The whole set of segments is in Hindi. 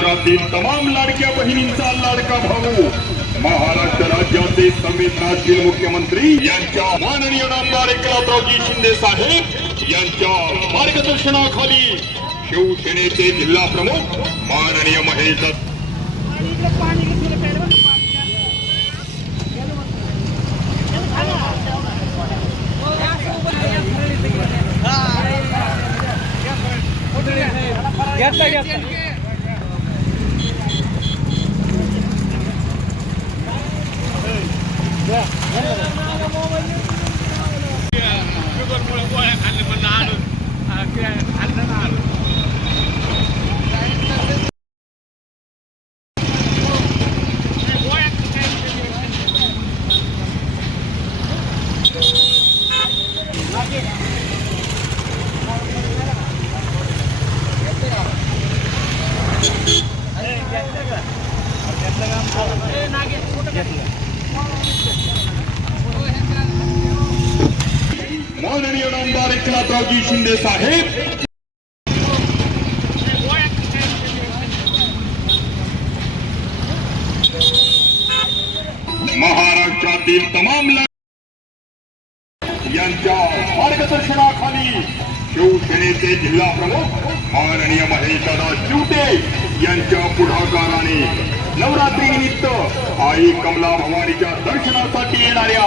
महाराष्ट्रातील तमाम लाडक्या बहिणींचा लाडका भाऊ. महाराष्ट्र राज्याचे संवेदनाशील मुख्यमंत्री यांच्या माननीय नामदार एकनाथरावजी शिंदे साहेब यांच्या मार्गदर्शनाखाली शिवसेनेचे जिल्हा प्रमुख माननीय महेश दत्त. इकडे माननीय नामदार शिंदे साहेब महाराष्ट्रातील तमाम यांच्या मार्गदर्शनाखाली शिवसेनेचे जिल्हा माननीय महेशदादा शिवते यांच्या ठिकाणी नवरात्री निमित्त आई कमला भवानीच्या दर्शनासाठी येणाऱ्या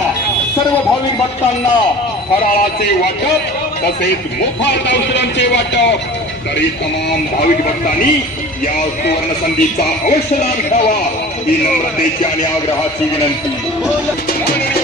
सर्व भाविक भक्तांना फराळाचे वाटप तसेच मोफत औषधांचे वाटप. तरी तमाम भाविक भक्तांनी या सुवर्ण संधीचा अवश्य लाभ घ्यावा. ही नम्रतेची आणि आग्रहाची विनंती.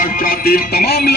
महाराष्ट्रातील तमाम